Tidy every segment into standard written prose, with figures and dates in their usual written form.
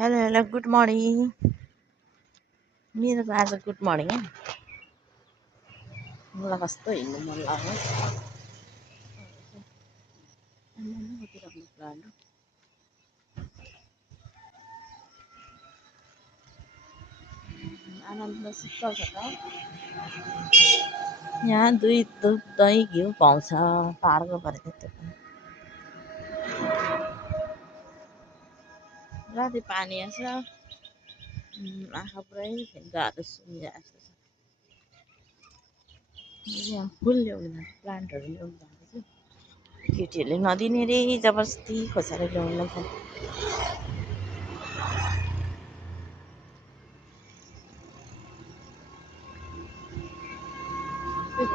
Hello hello good morning. मेरो त आज गुड मर्निङ है। मलाई कस्तो हिँड्नु मन लाग्यो। आनन्द सुत्छ त। यहाँ दुध दही घिउ पाउँछ पाहाडको परेको त्यो पनि। राति पानी आएछ। आँखा पुरै गाह्रो सुनिरहेको छ। यहाँ फुल ल्याउनु प्लान्टहरू ल्याउनु भएको छु। केटीहरूले नदिने रे जबरजस्ती खोजेर ल्याउनु छ।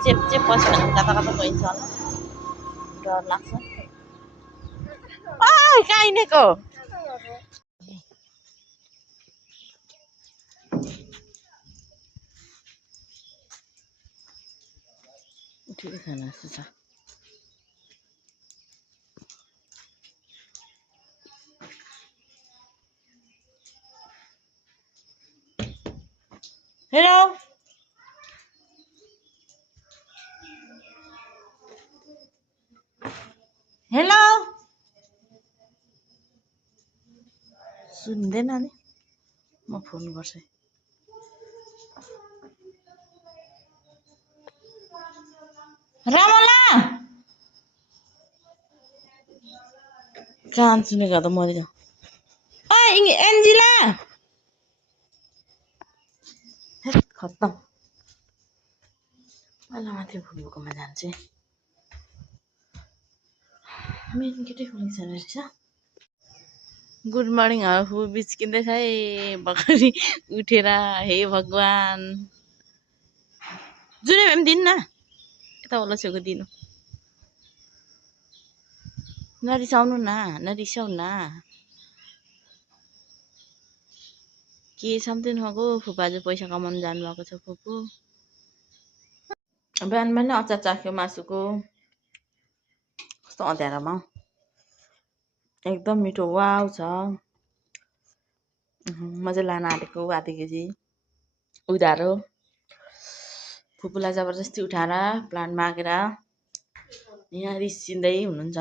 चेप बस्यो भने कता कता गइन्छ होला। डर लाग्छ। गाइनेको उठेको छैन जस्तो छ। हेलो हेलो सुन्दैन नि। म फोन गर्छु। रामला कान सुनेको त मरि जाऊ। एन्जिला खत्तम। पहिला माथि फुलकोमा जान्छु। मेन केटै फुलिन्छ रहेछ। गुड मर्निङ हु बिच्किँदैछ है भर्खरै उठेर। हे भगवान जुनै भए पनि दिनु न। यता होला छेउको दिनु। नरिसाउनु न नरिसाउ न। के सम्झिनु भएको फुपाजु पैसा कमाउनु जानुभएको छ फुपू। बिहान बिहान अचार चाख्यो मासुको। कस्तो अँध्यारोमा एकदम मिठो वाउ छ। म चाहिँ लान आँटेको आधी केजी उधारो। फुपूलाई जबरजस्ती उठाएर प्लान्ट मागेर यहाँ रिसिँदै हुनुहुन्छ।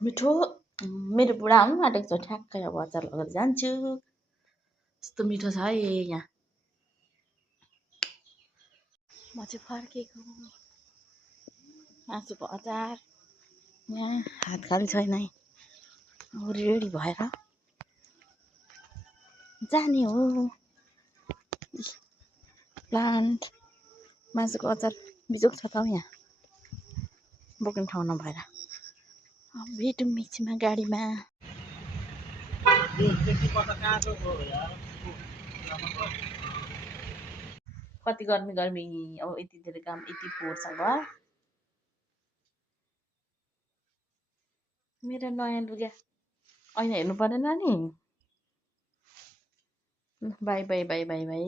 मिठो मेरो बुढा आउनु आँटेको छ। ठ्याक्कै अब अचार लगेर जान्छु। यस्तो मिठो छ है यहाँ। म चाहिँ फर्केको मासुको अचार यहाँ हात खाली छैन है। अब रेडी भएर जाने हो। प्लान्ट मासुको अचार बिजोक छ त यहाँ बोक्ने ठाउँ नभएर। भेटौँ मिक्सीमा गाडीमा। कति गर्मी गर्मी अब यति धेरै काम यति फोहोरसँग। मेरो नयाँ लुगा ऐना हेर्नु परेन नि। By by by by by.